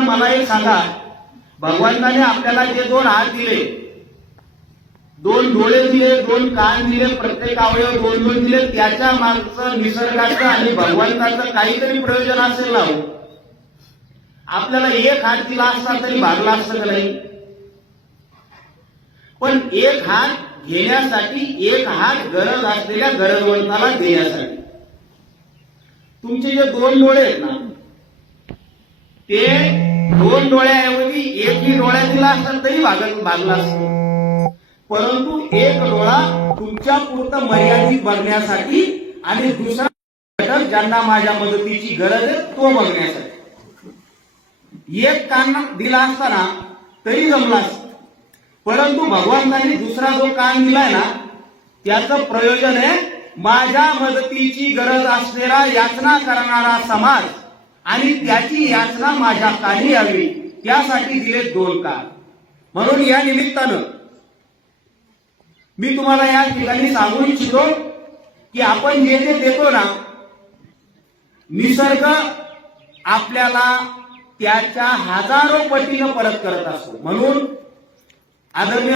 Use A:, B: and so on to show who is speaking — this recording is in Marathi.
A: निमित्तानं मला एक सांगा. भगवंताने आपल्याला जे दोन हात दिले दोन डोळे दिले दोन कान दिले प्रत्येक अवयव दोन दोन दिले त्याच्या मागचं निसर्गाचं आणि भगवंताचं काहीतरी प्रयोजन असेल ना हो. आपल्याला एक हात दिला असता तरी भागला असतं का नाही? पण एक हात घेण्यासाठी एक हात गरज असलेल्या गरजवंताला देण्यासाठी. तुमचे जे दोन डोळे आहेत ना ते दोन डोळ्याऐवजी एकही डोळ्या दिला असेल तरी भागत भागला असतो. परंतु एक डोळा तुमच्या पुरतं मर्यादित बघण्यासाठी आणि दुसरा घटक ज्यांना माझ्या मदतीची गरज आहे तो बघण्यासाठी. एक कान दिला असताना तरी जमला असत. परंतु भगवंतांनी दुसरा जो कान दिलाय ना त्याचं प्रयोजन आहे माझ्या मदतीची गरज असलेला याचना करणारा समाज आणि त्याची याचना माझ्या कानी यावी त्यासाठी दिले दोन काळ म्हणून या निमित्तानं मी तुम्हाला या ठिकाणी सांगू इच्छितो की आपण जे जे देतो ना निसर्ग आपल्याला त्याच्या हजारो पटीनं परत करत असतो. म्हणून आदरणीय